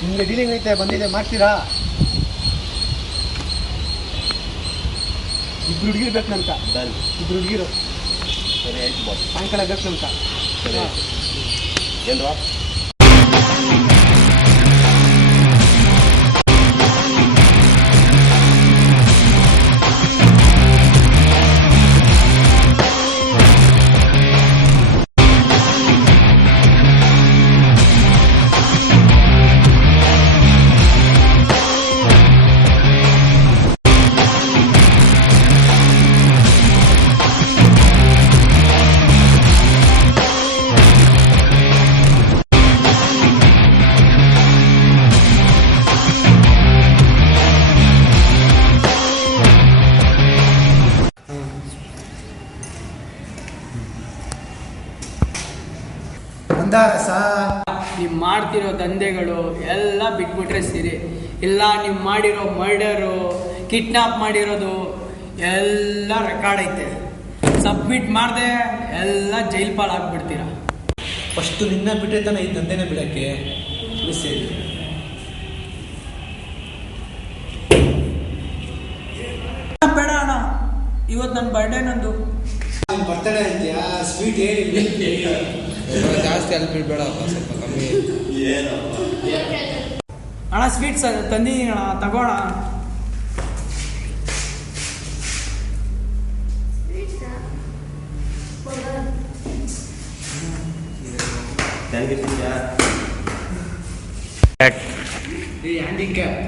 ನಿಮಗೆ ಡೀಲಿಂಗ್ ಐತೆ, ಬಂದಿದೆ, ಮಾಡ್ತೀರಾ? ಇಬ್ರು ಹುಡುಗಿರು ಬೇಕು ನನ್ಕ. ಇಬ್ರು ಹುಡುಗಿರು. ಸರಿ ಆಯ್ತು ಬಾಸ್. ಸಾಯಂಕಾಲ ಬೇಕು ನನ್ಕ. ಸರಿ ಏನ್ವಾ? ನೀವು ಮಾಡ್ತಿರೋ ದಂಧೆಗಳು ಎಲ್ಲ ಬಿಟ್ಬಿಟ್ರೆ ಸಿರಿ. ಇಲ್ಲ ನೀವು ಮಾಡಿರೋ ಮರ್ಡರು, ಕಿಡ್ನಾಪ್ ಮಾಡಿರೋದು ಎಲ್ಲ ರೆಕಾರ್ಡ್ ಐತೆ. ಸಬ್ಮಿಟ್ ಮಾಡದೆ ಎಲ್ಲ ಜೈಲ್ ಪಾಲಾಗ್ಬಿಡ್ತೀರ. ಫಸ್ಟು ನಿನ್ನ ಬಿಟ್ಟರೆ ತಾನೆ ಈ ದಂಧೆನ ಬಿಡೋಕ್ಕೆ. ಬೇಡ ಅಣ್ಣ, ಇವತ್ತು ನನ್ನ ಬರ್ಡೇ ನಂದು. ಬರ್ತಡೇ ಅಂತೀಯಾ? ಸ್ವೀಟ್ ಹೇಳಿ ಜಾಸ್ತಿ ಅಲ್ಲಿ ಬಿಡಬೇಡ, ಸ್ವಲ್ಪ ಕಮ್ಮಿ. ಅಣ್ಣ ಸ್ವೀಟ್ಸ್ ತಂದಿದ್ದೀನಿ ಅಣ್ಣ, ತಗೋಣ. ಹ್ಯಾಂಡಿಕ್ಯಾಪ್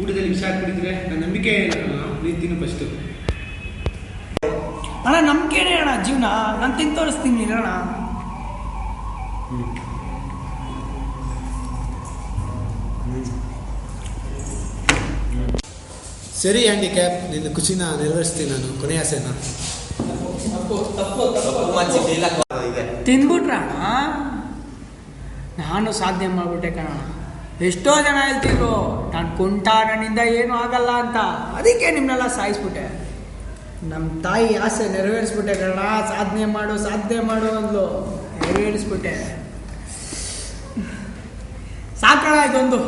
ಊಟದಲ್ಲಿ ವಿಷ ಹಾಕ್ಬಿಟ್ಟಿದ್ರೆ ನನ್ನ ನಂಬಿಕೆ ನೀನು ತಿನ್ನು ಫಸ್ಟು. ಅಣ್ಣ ನಂಬಿಕೆನೇ ಅಣ್ಣ ಜೀವನ, ನಾನು ತಿಂದು ತೋರಿಸ್ತೀನಿ ಅಣ್ಣ. ಸರಿ ಹ್ಯಾಂಡಿಕ್ಯಾಪ್, ನಿನ್ನ ಖುಷಿನ ನೆರವೇರಿಸ್ತೀನಿ ನಾನು. ಕೊನೆಯ ಆಸೆನ ತಿಂದ್ಬಿಟ್ರ ಅಣ್ಣ, ನಾನು ಸಾಧನೆ ಮಾಡ್ಬಿಟ್ಟೆ ಕಣ. ಎಷ್ಟೋ ಜನ ಹೇಳ್ತಿದ್ರು ನಾನು ಕುಂಟ, ನನ್ನಿಂದ ಏನೂ ಆಗಲ್ಲ ಅಂತ. ಅದಕ್ಕೆ ನಿಮ್ಮನ್ನೆಲ್ಲ ಸಾಯಿಸ್ಬಿಟ್ಟೆ. ನಮ್ಮ ತಾಯಿ ಆಸೆ ನೆರವೇರಿಸ್ಬಿಟ್ಟೆ ಕಣ. ಸಾಧನೆ ಮಾಡು ಅಂದ್ಲು, ನೆರವೇರಿಸ್ಬಿಟ್ಟೆ. ಸಾಕಣ ಇದೊಂದು.